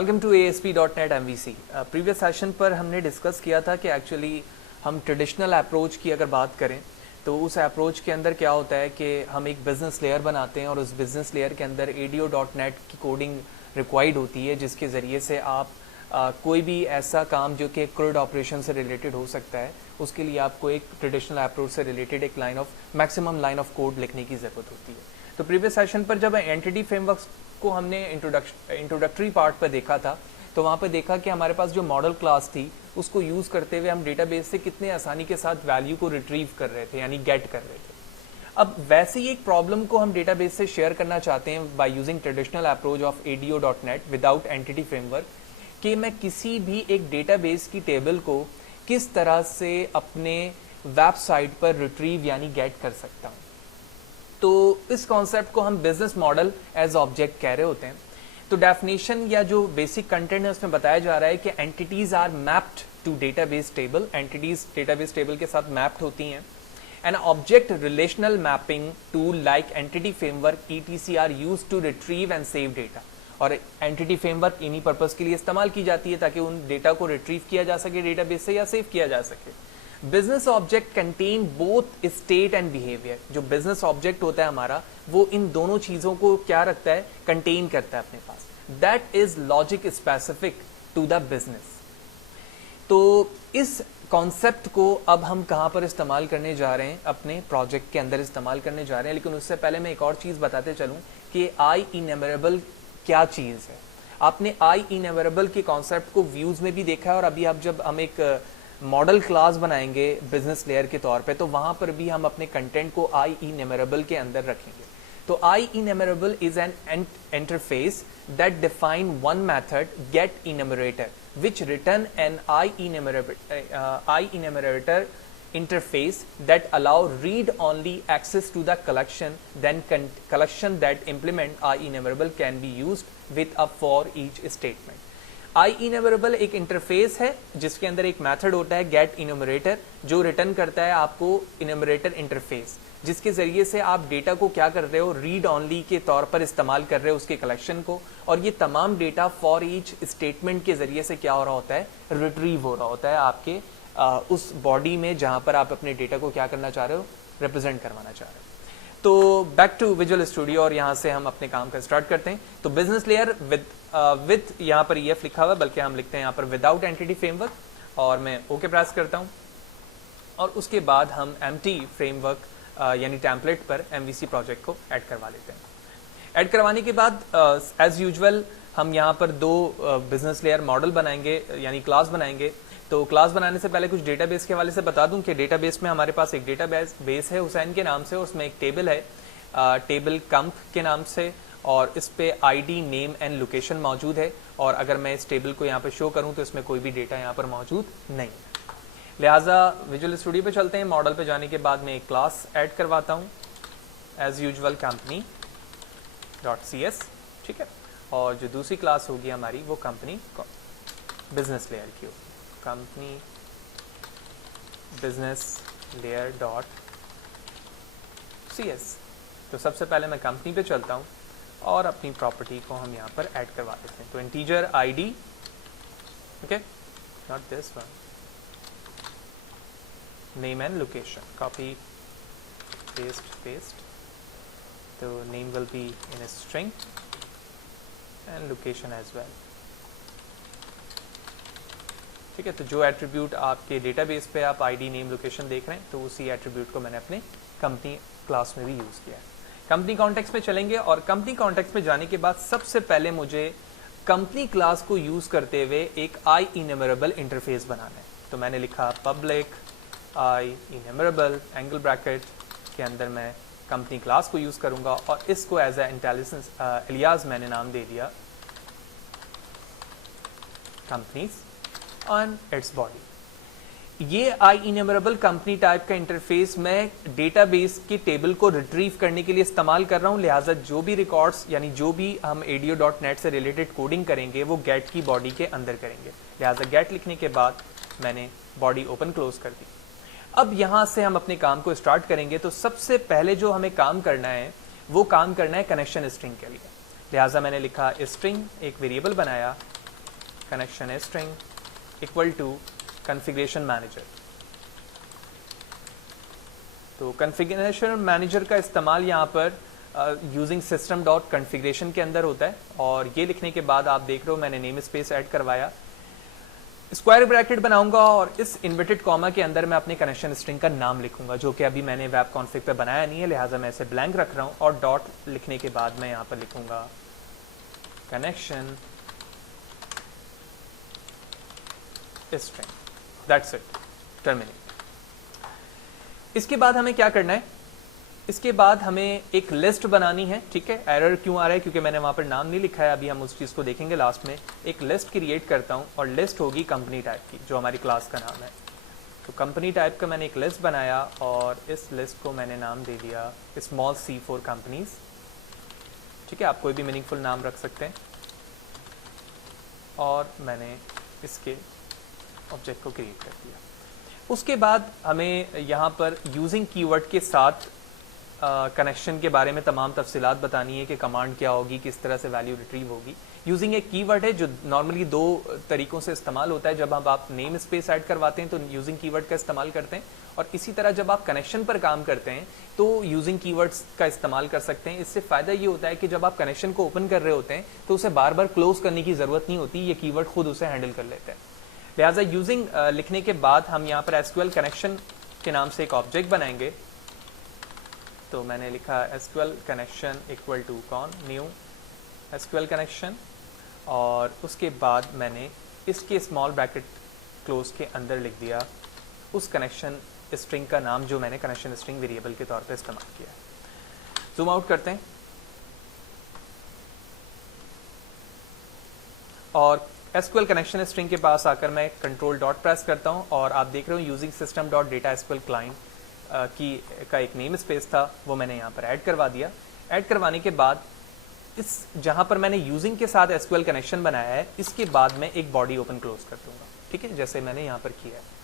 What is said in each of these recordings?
Welcome to ASP.NET MVC। Previous session पर हमने discuss किया था कि एक्चुअली हम ट्रेडिशनल अप्रोच की अगर बात करें तो उस अप्रोच के अंदर क्या होता है कि हम एक बिज़नेस लेयर बनाते हैं और उस बिज़नेस लेयर के अंदर ADO.NET की कोडिंग रिक्वायर्ड होती है, जिसके ज़रिए से आप कोई भी ऐसा काम जो कि क्रूड ऑपरेशन से रिलेटेड हो सकता है, उसके लिए आपको एक ट्रेडिशनल अप्रोच से रिलेटेड एक मैक्सिमम लाइन ऑफ कोड लिखने की ज़रूरत होती है। तो प्रीवियस सेशन पर जब एंटिटी फ्रेमवर्क को हमने इंट्रोडक्टरी पार्ट पर देखा था, तो वहाँ पे देखा कि हमारे पास जो मॉडल क्लास थी उसको यूज़ करते हुए हम डेटाबेस से कितने आसानी के साथ वैल्यू को रिट्रीव कर रहे थे, यानी गेट कर रहे थे। अब वैसे ही एक प्रॉब्लम को हम डेटाबेस से शेयर करना चाहते हैं by using traditional approach of ADO.NET without entity framework, कि मैं किसी भी एक डेटाबेस की टेबल को किस तरह से अपने वेबसाइट पर रिट्रीव यानी गेट कर सकता हूँ। तो इस कॉन्सेप्ट को हम बिजनेस मॉडल एज ऑब्जेक्ट कह रहे होते हैं। तो डेफिनेशन या जो बेसिक कंटेंट है उसमें बताया जा रहा है कि entities are mapped to database table, entities database table के साथ मैप्ड होती हैं। An object relational mapping tool like entity framework ETC are used to retrieve and save data. और एंटिटी फ्रेमवर्क इन्हीं पर्पस के लिए इस्तेमाल की जाती है ताकि उन डेटा को रिट्रीव किया जा सके डेटाबेस से या सेव किया जा सके। Business object contain both state and behaviour. जो बिजनेस ऑब्जेक्ट होता है हमारा, वो इन दोनों चीजों को क्या रखता है, कंटेन करता है अपने पास। That is logic specific to the business. तो इस कॉन्सेप्ट को अब हम कहां पर इस्तेमाल करने जा रहे हैं, अपने प्रोजेक्ट के अंदर इस्तेमाल करने जा रहे हैं। लेकिन उससे पहले मैं एक और चीज बताते चलूं कि आई इनएमरेबल क्या चीज है। आपने आई इनएमरेबल के कॉन्सेप्ट को व्यूज में भी देखा है, और अभी आप जब हम एक मॉडल क्लास बनाएंगे बिजनेस लेयर के तौर पे, तो वहां पर भी हम अपने कंटेंट को आई इनएमरेबल के अंदर रखेंगे। तो IEnumerable is an interface that define one method get enumerator which return an I enumerator interface that allow read-only access to the collection, then collection that implement I enumerable can be used with a for each statement. आई इनएमरेबल एक interface है जिसके अंदर एक method होता है gate इनएमरेटर, जो return करता है आपको इनएमरेटर इंटरफेस, जिसके जरिए से आप डेटा को क्या कर रहे हो, रीड ऑनली के तौर पर इस्तेमाल कर रहे हो उसके कलेक्शन को। और ये तमाम डेटा फॉर ईच स्टेटमेंट के जरिए से क्या हो रहा होता है, रिट्रीव हो रहा होता है आपके उस बॉडी में जहां पर आप अपने डेटा को क्या करना चाह रहे हो, रिप्रेजेंट करवाना चाह रहे हो। तो बैक टू विजुअल स्टूडियो, और यहाँ से हम अपने काम का स्टार्ट करते हैं। तो बिजनेस लेयर विद यहाँ पर EF लिखा हुआ है, बल्कि हम लिखते हैं यहाँ पर विदाउट एंटिटी फ्रेमवर्क, और मैं ओके प्रेस करता हूँ। और उसके बाद हम एम्प्टी फ्रेमवर्क यानी टेम्पलेट पर MVC प्रोजेक्ट को ऐड करवा लेते हैं। ऐड करवाने के बाद एज यूजुअल हम यहाँ पर दो बिजनेस लेयर मॉडल बनाएंगे यानी क्लास बनाएंगे। तो क्लास बनाने से पहले कुछ डेटाबेस के हवाले से बता दूं कि डेटाबेस में हमारे पास एक डेटाबेस है हुसैन के नाम से, और उसमें एक टेबल है टेबल कंप के नाम से, और इस पे ID, नेम एंड लोकेशन मौजूद है। और अगर मैं इस टेबल को यहाँ पर शो करूँ तो इसमें कोई भी डेटा यहाँ पर मौजूद नहीं है। लिहाजा विजुअल स्टूडियो पे चलते हैं। मॉडल पे जाने के बाद मैं एक क्लास ऐड करवाता हूँ एज यूजुअल company.cs, ठीक है। और जो दूसरी क्लास होगी हमारी वो कंपनी बिजनेस लेयर की होगी, company business layer dot CS। तो सबसे पहले मैं कंपनी पे चलता हूँ और अपनी प्रॉपर्टी को हम यहाँ पर ऐड करवा देते हैं। तो integer ID, okay, not this one, name and location, copy paste so name will be in a string and location as well, ठीक है। तो जो एट्रीब्यूट आपके डेटाबेस पे आप ID, नेम, लोकेशन देख रहे हैं, तो उसी एट्रीब्यूट को मैंने अपने कंपनी क्लास में भी यूज किया है। कंपनी कॉन्टेक्स्ट में चलेंगे, और कंपनी कॉन्टेक्स्ट में जाने के बाद सबसे पहले मुझे कंपनी क्लास को यूज करते हुए एक आई इनएमरेबल इंटरफेस बनाना है। तो मैंने लिखा पब्लिक आई इनएमरेबल एंगल ब्रैकेट के अंदर मैं कंपनी क्लास को यूज करूंगा, और इसको एज ए इंटेलिजेंस एलियास मैंने नाम दे दिया कंपनीज ऑन इट्स बॉडी। ये आई इनएमरेबल कंपनी टाइप का इंटरफेस मैं डेटाबेस की टेबल को रिट्रीव करने के लिए इस्तेमाल कर रहा हूं। लिहाजा जो भी रिकॉर्ड्स यानी जो भी हम ADO.NET से रिलेटेड कोडिंग करेंगे वो गेट की बॉडी के अंदर करेंगे। लिहाजा गेट लिखने के बाद मैंने बॉडी ओपन क्लोज कर दी। अब यहां से हम अपने काम को स्टार्ट करेंगे। तो सबसे पहले जो हमें काम करना है वो काम करना है कनेक्शन स्ट्रिंग के लिए। लिहाजा मैंने लिखा स्ट्रिंग, एक वेरिएबल बनाया connection string equal to configuration manager. तो कॉन्फ़िगरेशन मैनेजर का इस्तेमाल यहाँ पर यूजिंग सिस्टम डॉट कॉन्फ़िगरेशन के अंदर होता है, और ये लिखने के बाद आप देख रहे हो मैंने नेम स्पेस ऐड करवाया, स्क्वायर ब्रैकेट बनाऊंगा और इस इन्वर्टेड कॉमा के अंदर मैं अपने कनेक्शन स्ट्रिंग का नाम लिखूंगा, जो कि अभी मैंने वेब कॉन्फ़िग पे बनाया नहीं है, लिहाजा मैं इसे ब्लैंक रख रहा हूँ। और डॉट लिखने के बाद मैं यहाँ पर लिखूंगा connection string, that's it, terminate. इसके बाद हमें क्या करना है, इसके बाद हमें एक लिस्ट बनानी है, ठीक है। एरर क्यों आ रहा है, क्योंकि मैंने वहाँ पर नाम नहीं लिखा है, अभी हम उस चीज़ को देखेंगे लास्ट में। एक लिस्ट क्रिएट करता हूँ और लिस्ट होगी कंपनी टाइप की, जो हमारी क्लास का नाम है। तो कंपनी टाइप का मैंने एक लिस्ट बनाया और इस लिस्ट को मैंने नाम दे दिया स्मॉल C4 कंपनीज, ठीक है। आप कोई भी मीनिंगफुल नाम रख सकते हैं। और मैंने इसके ऑब्जेक्ट को क्रिएट कर दिया। उसके बाद हमें यहाँ पर यूजिंग कीवर्ड के साथ कनेक्शन के बारे में तमाम तफसीलात बतानी है कि कमांड क्या होगी, किस तरह से वैल्यू रिट्रीव होगी। यूजिंग एक कीवर्ड है जो नॉर्मली दो तरीकों से इस्तेमाल होता है। जब आप नेम स्पेस ऐड करवाते हैं तो यूजिंग कीवर्ड का इस्तेमाल करते हैं, और इसी तरह जब आप कनेक्शन पर काम करते हैं तो यूजिंग कीवर्ड्स का इस्तेमाल कर सकते हैं। इससे फ़ायदा ये होता है कि जब आप कनेक्शन को ओपन कर रहे होते हैं तो उसे बार बार क्लोज करने की ज़रूरत नहीं होती, ये कीवर्ड खुद उसे हैंडल कर लेते हैं। लिहाजा यूजिंग लिखने के बाद हम यहाँ पर SQL कनेक्शन के नाम से एक ऑब्जेक्ट बनाएंगे। तो मैंने लिखा SQL कनेक्शन इक्वल टू कौन, न्यू SQL कनेक्शन, और उसके बाद मैंने इसके स्मॉल ब्रैकेट क्लोज के अंदर लिख दिया उस कनेक्शन स्ट्रिंग का नाम जो मैंने कनेक्शन स्ट्रिंग वेरिएबल के तौर पे इस्तेमाल किया। जूम आउट करते हैं और SQL कनेक्शन स्ट्रिंग के पास आकर मैं कंट्रोल डॉट प्रेस करता हूं, और आप देख रहे हो using system dot data SQL client का एक नेम स्पेस था, वो मैंने यहाँ पर ऐड करवा दिया। ऐड करवाने के बाद इस जहाँ पर मैंने यूजिंग के साथ SQL कनेक्शन बनाया है, इसके बाद मैं एक बॉडी ओपन क्लोज कर दूंगा, ठीक है, जैसे मैंने यहाँ पर किया है।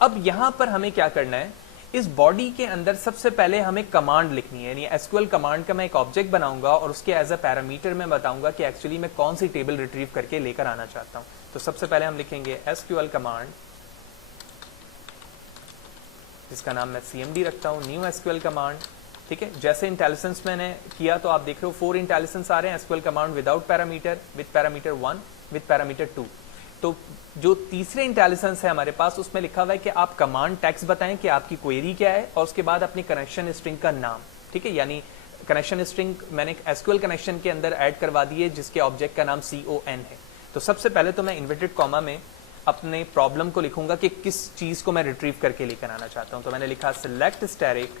अब यहाँ पर हमें क्या करना है, इस बॉडी के अंदर सबसे पहले हमें कमांड लिखनी है, यानी SQL कमांड का मैं एक ऑब्जेक्ट बनाऊंगा और उसके एज अ पैरामीटर में बताऊंगा कि एक्चुअली मैं कौन सी टेबल रिट्रीव करके लेकर आना चाहता हूँ। तो सबसे पहले हम लिखेंगे SQL कमांड, जिसका नाम मैं CMD रखता हूँ, न्यू SQL कमांड, ठीक है। जैसे इंटेलिजेंस मैंने किया तो आप देख रहे हो 4 इंटेलिजेंस आ रहे हैं। SQL command without parameter, with parameter 1, with parameter 2। तो जो तीसरे इंटेलिजेंस है हमारे पास, उसमें लिखा हुआ है कि आप कमांड टेक्स्ट बताएं कि आपकी क्वेरी क्या है, और उसके बाद अपनी कनेक्शन स्ट्रिंग का नाम, ठीक है। यानी कनेक्शन स्ट्रिंग मैंने SQL कनेक्शन के अंदर ऐड करवा दी है, जिसके ऑब्जेक्ट का नाम CON है। तो सबसे पहले तो मैं इन्वर्टेड कॉमा में अपने प्रॉब्लम को लिखूंगा कि किस चीज को मैं रिट्रीव करके लेकर आना चाहता हूं। तो मैंने लिखा select static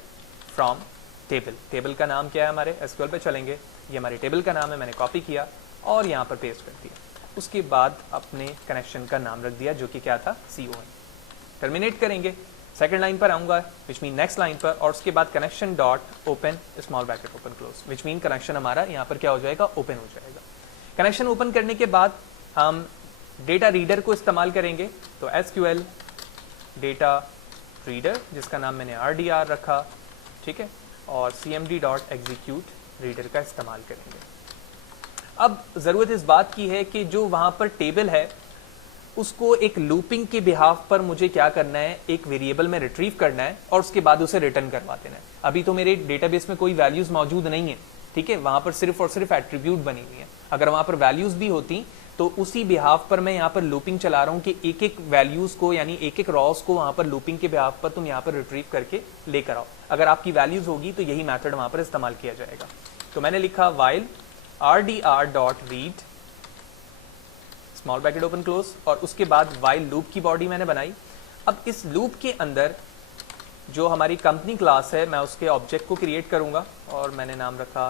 from table. Table का नाम क्या है, हमारे SQL पे चलेंगे, ये हमारे टेबल का नाम है, मैंने कॉपी किया और यहाँ पर पेस्ट कर दिया। उसके बाद अपने कनेक्शन का नाम रख दिया, जो कि क्या था, CON। टर्मिनेट करेंगे, सेकंड लाइन पर आऊंगा, विच मीन नेक्स्ट लाइन पर, और उसके बाद connection dot open small bracket open close, which mean connection हमारा यहाँ पर क्या हो जाएगा, ओपन हो जाएगा। कनेक्शन ओपन करने के बाद हम डेटा रीडर को इस्तेमाल करेंगे। तो SQL डेटा रीडर, जिसका नाम मैंने RDR रखा, ठीक है, और CMD डॉट एग्जीक्यूट रीडर का इस्तेमाल करेंगे। अब ज़रूरत इस बात की है कि जो वहाँ पर टेबल है उसको एक लूपिंग के बिहाफ पर मुझे क्या करना है, एक वेरिएबल में रिट्रीव करना है और उसके बाद उसे रिटर्न करवा देना है। अभी तो मेरे डेटाबेस में कोई वैल्यूज मौजूद नहीं है, ठीक है, वहाँ पर सिर्फ और सिर्फ एट्रीब्यूट बनी हुई है। अगर वहाँ पर वैल्यूज भी होती तो उसी बिहाफ पर मैं यहाँ पर लूपिंग चला रहा हूँ कि एक एक वैल्यूज को, यानी एक एक रॉस को वहाँ पर लूपिंग के बिहाफ पर तुम यहाँ पर रिट्रीव करके लेकर आओ। अगर आपकी वैल्यूज होगी तो यही मेथड वहाँ पर इस्तेमाल किया जाएगा। तो मैंने लिखा while RDR dot read small bracket open close, और उसके बाद while लूप की बॉडी मैंने बनाई। अब इस लूप के अंदर जो हमारी कंपनी क्लास है, मैं उसके ऑब्जेक्ट को क्रिएट करूंगा और मैंने नाम रखा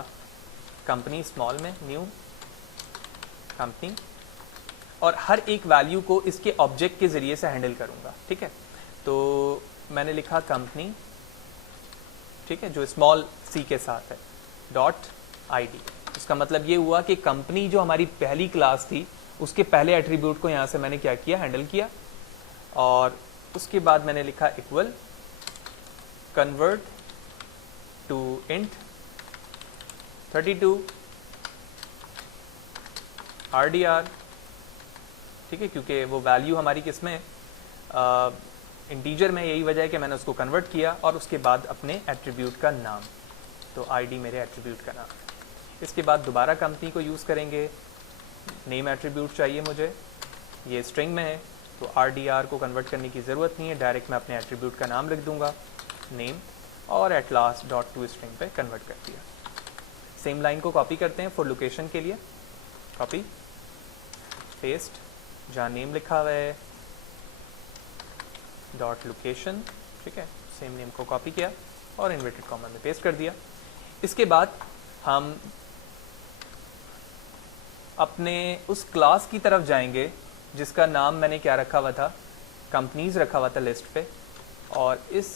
कंपनी, स्मॉल में न्यू कंपनी, और हर एक वैल्यू को इसके ऑब्जेक्ट के जरिए से हैंडल करूंगा, ठीक है। तो मैंने लिखा कंपनी, ठीक है, जो स्मॉल c के साथ है, डॉट ID। उसका मतलब ये हुआ कि कंपनी जो हमारी पहली क्लास थी उसके पहले एट्रीब्यूट को यहाँ से मैंने क्या किया, हैंडल किया, और उसके बाद मैंने लिखा equal convert to int 32 RDR ठीक है, क्योंकि वो वैल्यू हमारी किस में इंटीजर में, यही वजह है कि मैंने उसको कन्वर्ट किया और उसके बाद अपने एट्रीब्यूट का नाम, तो आईडी मेरे एट्रीब्यूट का नाम। इसके बाद दोबारा कंपनी को यूज़ करेंगे, नेम एट्रीब्यूट चाहिए मुझे, ये स्ट्रिंग में है तो RDR को कन्वर्ट करने की ज़रूरत नहीं है, डायरेक्ट मैं अपने एट्रीब्यूट का नाम लिख दूंगा नेम और at last dot to string पे कन्वर्ट कर दिया। सेम लाइन को कॉपी करते हैं फॉर लोकेशन के लिए, कॉपी पेस्ट, जहाँ नेम लिखा हुआ है डॉट लोकेशन, ठीक है, सेम नेम को कॉपी किया और इन्वर्टेड कॉमा में पेस्ट कर दिया। इसके बाद हम अपने उस क्लास की तरफ जाएंगे जिसका नाम मैंने क्या रखा हुआ था, कंपनीज रखा हुआ था लिस्ट पे, और इस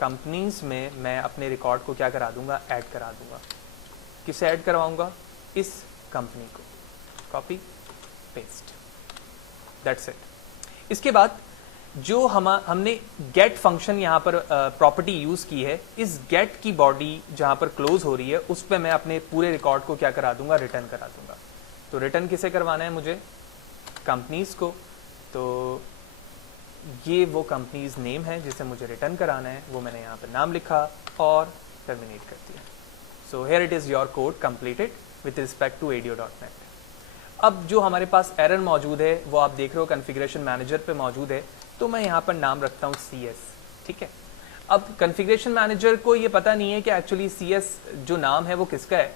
कंपनीज में मैं अपने रिकॉर्ड को क्या करा दूंगा, ऐड करा दूंगा। किसे ऐड करवाऊंगा, इस कंपनी को, कॉपी पेस्ट, दैट्स इट। इसके बाद जो हमने गेट फंक्शन यहाँ पर प्रॉपर्टी यूज़ की है, इस गेट की बॉडी जहाँ पर क्लोज हो रही है उस पर मैं अपने पूरे रिकॉर्ड को क्या करा दूंगा, रिटर्न करा दूंगा। तो रिटर्न किसे करवाना है मुझे, कंपनीज को, तो ये वो कंपनीज नेम है जिसे मुझे रिटर्न कराना है, वो मैंने यहाँ पर नाम लिखा और टर्मिनेट कर दिया। So here it is your code completed with respect to ADO.NET। अब जो हमारे पास एरर मौजूद है वो आप देख रहे हो कॉन्फ़िगरेशन मैनेजर पे मौजूद है, तो मैं यहाँ पर नाम रखता हूँ CS, ठीक है। अब कॉन्फ़िगरेशन मैनेजर को ये पता नहीं है कि एक्चुअली CS जो नाम है वो किसका है,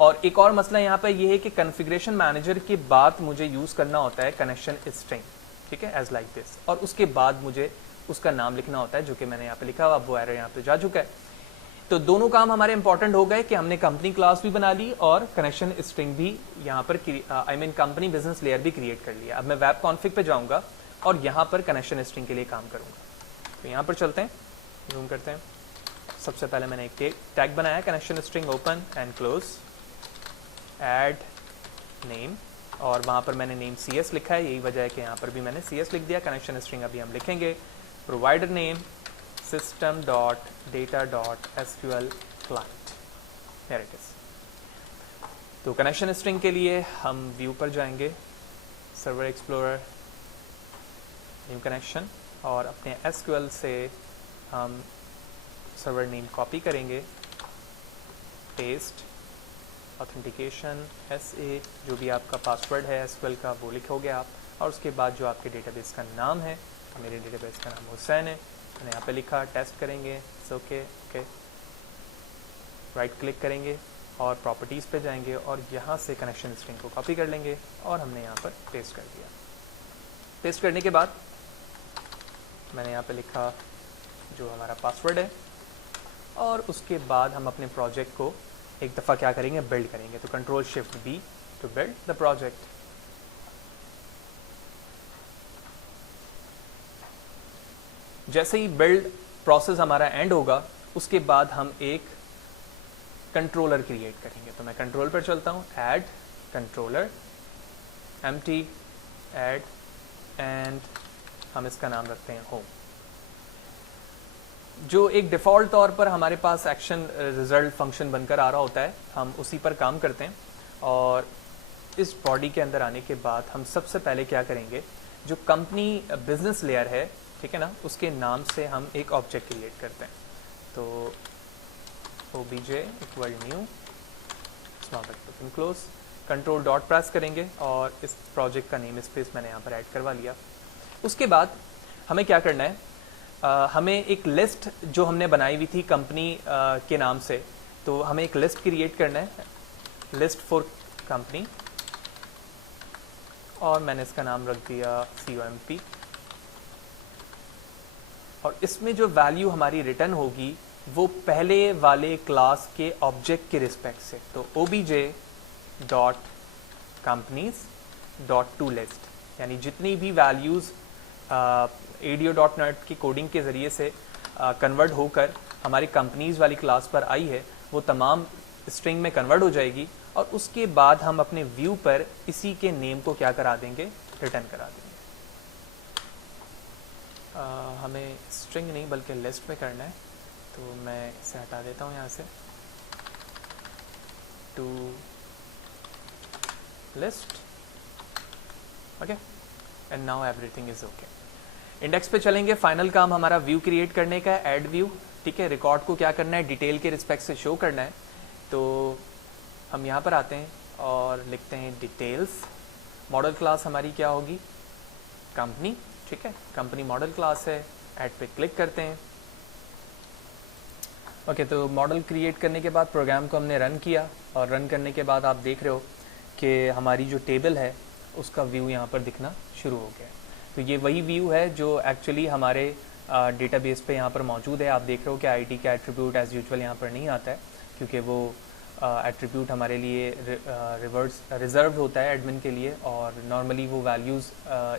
और एक और मसला यहाँ पर ये है कि कॉन्फ़िगरेशन मैनेजर के बाद मुझे यूज़ करना होता है कनेक्शन स्ट्रिंग, ठीक है, एज लाइक दिस, और उसके बाद मुझे उसका नाम लिखना होता है, जो कि मैंने यहाँ पे लिखा हुआ, अब वो एरर यहाँ पे जा चुका है। तो दोनों काम हमारे इंपॉर्टेंट हो गए कि हमने कंपनी क्लास भी बना ली और कनेक्शन स्ट्रिंग भी यहाँ पर कंपनी बिजनेस लेयर भी क्रिएट कर लिया। अब मैं वेब कॉन्फ़िग पे जाऊँगा और यहाँ पर कनेक्शन स्ट्रिंग के लिए काम करूँगा। तो यहाँ पर चलते हैं, जूम करते हैं। सबसे पहले मैंने एक टैग बनाया, connection string open and close, add name, और वहाँ पर मैंने नेम CS लिखा है, यही वजह है कि यहाँ पर भी मैंने CS लिख दिया। कनेक्शन स्ट्रिंग अभी हम लिखेंगे provider name system dot data dot SQL client, here it is। तो कनेक्शन स्ट्रिंग के लिए हम व्यू पर जाएंगे, सर्वर एक्सप्लोरर, न्यू कनेक्शन, और अपने SQL से हम सर्वर नेम कॉपी करेंगे, पेस्ट, ऑथेंटिकेशन SA, जो भी आपका पासवर्ड है SQL का वो लिखोगे आप, और उसके बाद जो आपके डेटाबेस का नाम है, मेरे डेटाबेस का नाम हुसैन है, मैंने यहाँ पे लिखा, टेस्ट करेंगे, ओके, राइट क्लिक करेंगे और प्रॉपर्टीज़ पे जाएंगे और यहाँ से कनेक्शन स्ट्रिंग को कॉपी कर लेंगे और हमने यहाँ पर पेस्ट कर दिया। पेस्ट करने के बाद मैंने यहाँ पे लिखा जो हमारा पासवर्ड है, और उसके बाद हम अपने प्रोजेक्ट को एक दफ़ा क्या करेंगे, बिल्ड करेंगे। तो Ctrl+Shift+B to build the project. जैसे ही बिल्ड प्रोसेस हमारा एंड होगा उसके बाद हम एक कंट्रोलर क्रिएट करेंगे। तो मैं कंट्रोल पर चलता हूँ, add controller, empty, add, and हम इसका नाम रखते हैं होम। जो एक डिफ़ॉल्ट तौर पर हमारे पास एक्शन रिजल्ट फंक्शन बनकर आ रहा होता है, हम उसी पर काम करते हैं। और इस बॉडी के अंदर आने के बाद हम सबसे पहले क्या करेंगे, जो कंपनी बिजनेस लेयर है, ठीक है ना, उसके नाम से हम एक ऑब्जेक्ट क्रिएट करते हैं। तो obj equal new close, control dot press करेंगे और इस प्रोजेक्ट का नेम स्पेस मैंने यहाँ पर ऐड करवा लिया। उसके बाद हमें क्या करना है, हमें एक लिस्ट जो हमने बनाई हुई थी कंपनी के नाम से, तो हमें एक लिस्ट क्रिएट करना है, लिस्ट फॉर कंपनी, और मैंने इसका नाम रख दिया COMP। और इसमें जो वैल्यू हमारी रिटर्न होगी वो पहले वाले क्लास के ऑब्जेक्ट के रिस्पेक्ट से, तो obj dot companies dot to list, यानी जितनी भी वैल्यूज़ ADO.NET की कोडिंग के ज़रिए से कन्वर्ट होकर हमारी कंपनीज वाली क्लास पर आई है वो तमाम स्ट्रिंग में कन्वर्ट हो जाएगी, और उसके बाद हम अपने व्यू पर इसी के नेम को क्या करा देंगे, रिटर्न करा देंगे। हमें स्ट्रिंग नहीं बल्कि लिस्ट में करना है, तो मैं इसे हटा देता हूँ यहाँ से, to list, okay. And now everything is okay. Index पे चलेंगे, फाइनल काम हमारा व्यू क्रिएट करने का है, ऐड व्यू, ठीक है। रिकॉर्ड को क्या करना है, डिटेल के रिस्पेक्ट से शो करना है। तो हम यहाँ पर आते हैं और लिखते हैं डिटेल्स। मॉडल क्लास हमारी क्या होगी, कंपनी, ठीक है, कंपनी मॉडल क्लास है। ऐड पे क्लिक करते हैं। ओके, तो मॉडल क्रिएट करने के बाद प्रोग्राम को हमने रन किया और रन करने के बाद आप देख रहे हो कि हमारी जो टेबल है उसका व्यू यहाँ पर दिखना शुरू हो गया है। तो ये वही व्यू है जो एक्चुअली हमारे डेटाबेस पे यहाँ पर मौजूद है। आप देख रहे हो कि आईडी का एट्रीब्यूट एज यूजुअल यहाँ पर नहीं आता है, क्योंकि वो एट्रीब्यूट हमारे लिए रिजर्व होता है एडमिन के लिए, और नॉर्मली वो वैल्यूज़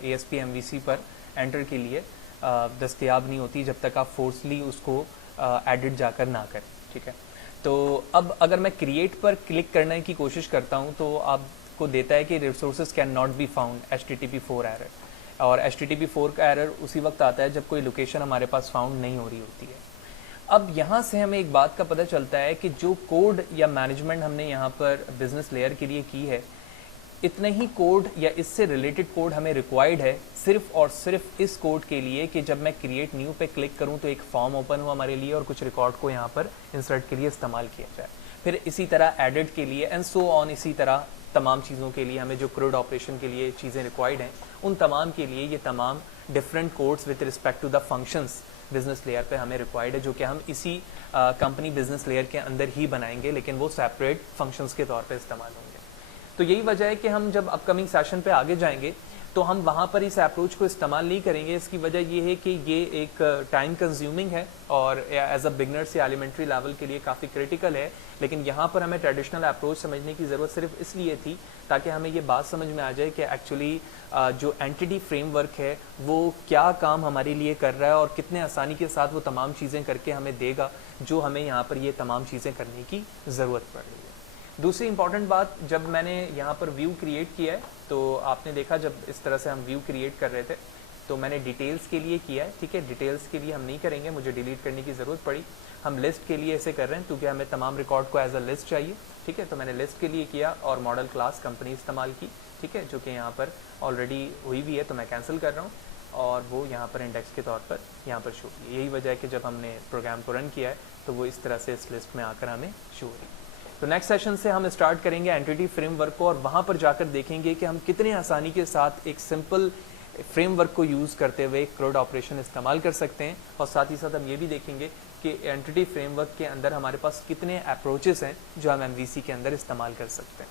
ASP MVC पर एंटर के लिए दस्तयाब नहीं होती जब तक आप फोर्सली उसको एडिट जाकर ना करें, ठीक है। तो अब अगर मैं क्रिएट पर क्लिक करने की कोशिश करता हूँ तो आपको देता है कि resources can not be found, HTTP4 error. और HTTP4 का एरर उसी वक्त आता है जब कोई लोकेशन हमारे पास फाउंड नहीं हो रही होती है। अब यहाँ से हमें एक बात का पता चलता है कि जो कोड या मैनेजमेंट हमने यहाँ पर बिजनेस लेयर के लिए की है, इतने ही कोड या इससे रिलेटेड कोड हमें रिक्वायर्ड है सिर्फ और सिर्फ इस कोड के लिए कि जब मैं क्रिएट न्यू पे क्लिक करूं तो एक फॉर्म ओपन हो हमारे लिए और कुछ रिकॉर्ड को यहाँ पर इंसर्ट के लिए इस्तेमाल किया जाए। फिर इसी तरह एडिट के लिए एंड सो ऑन, इसी तरह तमाम चीज़ों के लिए हमें जो क्रूड ऑपरेशन के लिए चीज़ें रिक्वायर्ड हैं, उन तमाम के लिए ये तमाम different codes with respect to the functions business layer पे हमें रिक्वायर्ड है, जो कि हम इसी कंपनी बिजनेस लेयर के अंदर ही बनाएंगे, लेकिन वो सेपरेट फंक्शंस के तौर पे इस्तेमाल होंगे। तो यही वजह है कि हम जब अपकमिंग सेशन पे आगे जाएंगे तो हम वहाँ पर इस अप्रोच को इस्तेमाल नहीं करेंगे। इसकी वजह ये है कि ये एक टाइम कंज्यूमिंग है और एज अ बिगनर्स या एलिमेंट्री लेवल के लिए काफ़ी क्रिटिकल है। लेकिन यहाँ पर हमें ट्रेडिशनल अप्रोच समझने की ज़रूरत सिर्फ इसलिए थी ताकि हमें ये बात समझ में आ जाए कि एक्चुअली जो एंटिटी फ्रेमवर्क है वो क्या काम हमारे लिए कर रहा है और कितने आसानी के साथ वो तमाम चीज़ें करके हमें देगा जो हमें यहाँ पर ये तमाम चीज़ें करने की ज़रूरत पड़ रही है। दूसरी इंपॉर्टेंट बात, जब मैंने यहाँ पर व्यू क्रिएट किया है तो आपने देखा जब इस तरह से हम व्यू क्रिएट कर रहे थे तो मैंने डिटेल्स के लिए किया है, ठीक है। डिटेल्स के लिए हम नहीं करेंगे, मुझे डिलीट करने की ज़रूरत पड़ी। हम लिस्ट के लिए ऐसे कर रहे हैं क्योंकि हमें तमाम रिकॉर्ड को एज अ लिस्ट चाहिए, ठीक है। तो मैंने लिस्ट के लिए किया और मॉडल क्लास कंपनी इस्तेमाल की, ठीक है, जो कि यहाँ पर ऑलरेडी हुई भी है, तो मैं कैंसिल कर रहा हूँ और वो यहाँ पर इंडेक्स के तौर पर यहाँ पर शो हुई। यही वजह है कि जब हमने प्रोग्राम को रन किया है तो वो इस तरह से इस लिस्ट में आकर हमें शो हो रही है। तो नेक्स्ट सेशन से हम स्टार्ट करेंगे एंटिटी फ्रेमवर्क को और वहाँ पर जाकर देखेंगे कि हम कितने आसानी के साथ एक सिंपल फ्रेमवर्क को यूज़ करते हुए क्रूड ऑपरेशन इस्तेमाल कर सकते हैं। और साथ ही साथ हम ये भी देखेंगे कि एंटिटी फ्रेमवर्क के अंदर हमारे पास कितने अप्रोचेस हैं जो हम MVC के अंदर इस्तेमाल कर सकते हैं।